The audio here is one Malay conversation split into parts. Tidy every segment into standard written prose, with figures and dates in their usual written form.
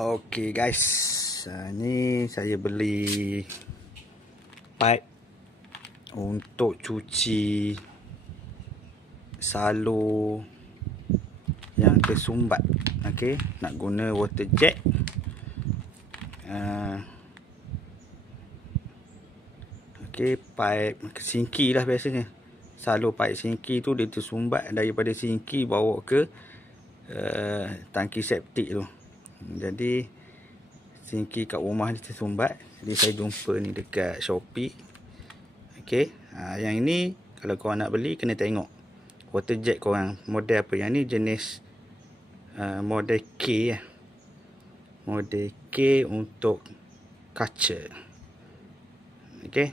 Okey guys, ni saya beli pipe untuk cuci salur yang tersumbat. Okey, nak guna water jet. Okey, pipe sinki lah biasanya. Salur pipe sinki tu dia tersumbat, daripada sinki bawa ke tangki septik tu. Jadi sinki kat rumah ni tersumbat. Jadi saya jumpa ni dekat Shopee. Okey, yang ini kalau korang nak beli kena tengok water jet korang model apa. Yang ni jenis model K lah. Model K untuk kaca. Okey,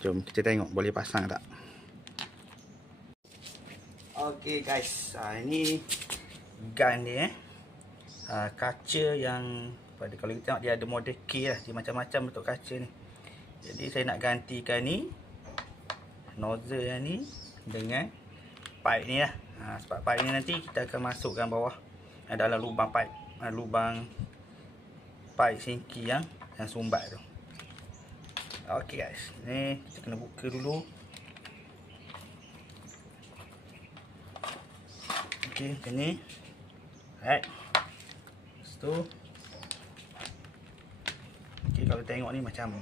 jom kita tengok boleh pasang tak. Okey guys, ini gun dia kaca yang pada, kalau kita tengok dia ada model K lah, dia macam-macam bentuk kaca ni. Jadi saya nak gantikan ni nozzle yang ni dengan pipe ni lah. Sebab pipe ni nanti kita akan masukkan bawah dalam lubang pipe, lubang pipe sinki yang sumbat tu. Okey guys, ni kita kena buka dulu. Okey, macam ni. Alright. Tu. Okey, kalau tengok ni macam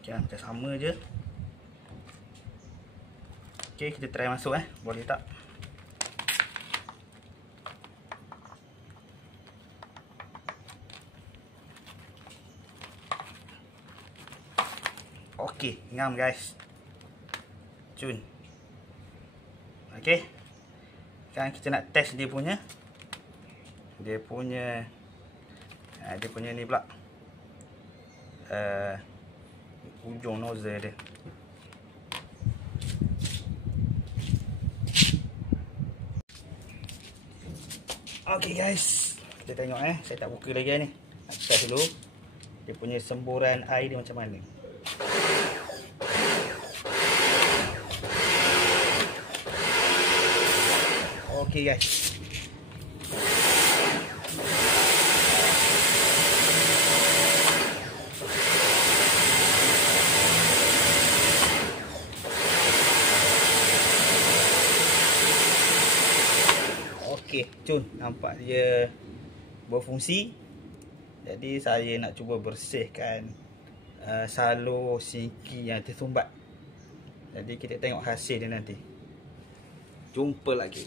macam sama je. Okey, kita try masuk boleh tak? Okey, ngam guys. Cun. Okey. Sekarang kita nak test dia punya ni pula ujung nozzle dia. Okey guys, kita tengok saya tak buka lagi ni. Nak test dulu dia punya semburan air dia macam mana. Okey guys, cun, nampak dia berfungsi. Jadi saya nak cuba bersihkan salur sinki yang tersumbat. Jadi kita tengok hasil dia nanti. Jumpa lagi.